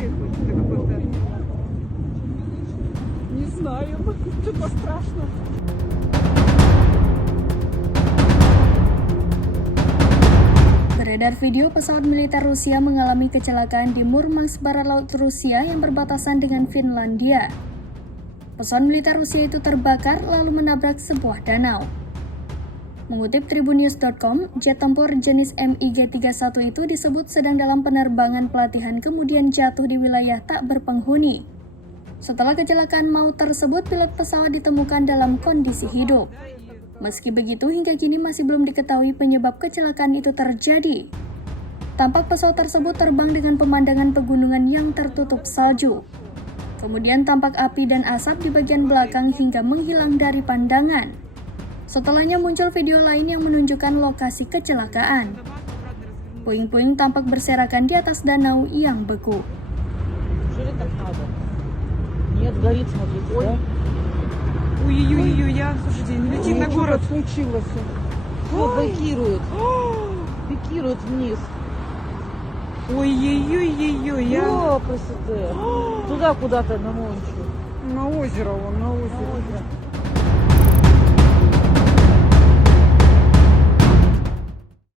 Это какой-то... Не знаю, что-то страшно. Beredar video pesawat militer Rusia mengalami kecelakaan di Murmansk, barat laut Rusia yang berbatasan dengan Finlandia. Pesawat militer Rusia itu terbakar lalu menabrak sebuah danau. Mengutip tribunnews.com, jet tempur jenis MiG-31 itu disebut sedang dalam penerbangan pelatihan kemudian jatuh di wilayah tak berpenghuni. Setelah kecelakaan maut tersebut, pilot pesawat ditemukan dalam kondisi hidup. Meski begitu, hingga kini masih belum diketahui penyebab kecelakaan itu terjadi. Tampak pesawat tersebut terbang dengan pemandangan pegunungan yang tertutup salju. Kemudian tampak api dan asap di bagian belakang hingga menghilang dari pandangan. Setelahnya muncul video lain yang menunjukkan lokasi kecelakaan. Puing-puing tampak berserakan di atas danau yang beku. Ой-ой-ой, слушайте, не летим на город. Случилось. Пикируют. Пикируют вниз. Ой-ой-ой-ой-ой, О, красота. Туда куда-то на Мончу. На озеро, вон, на озеро.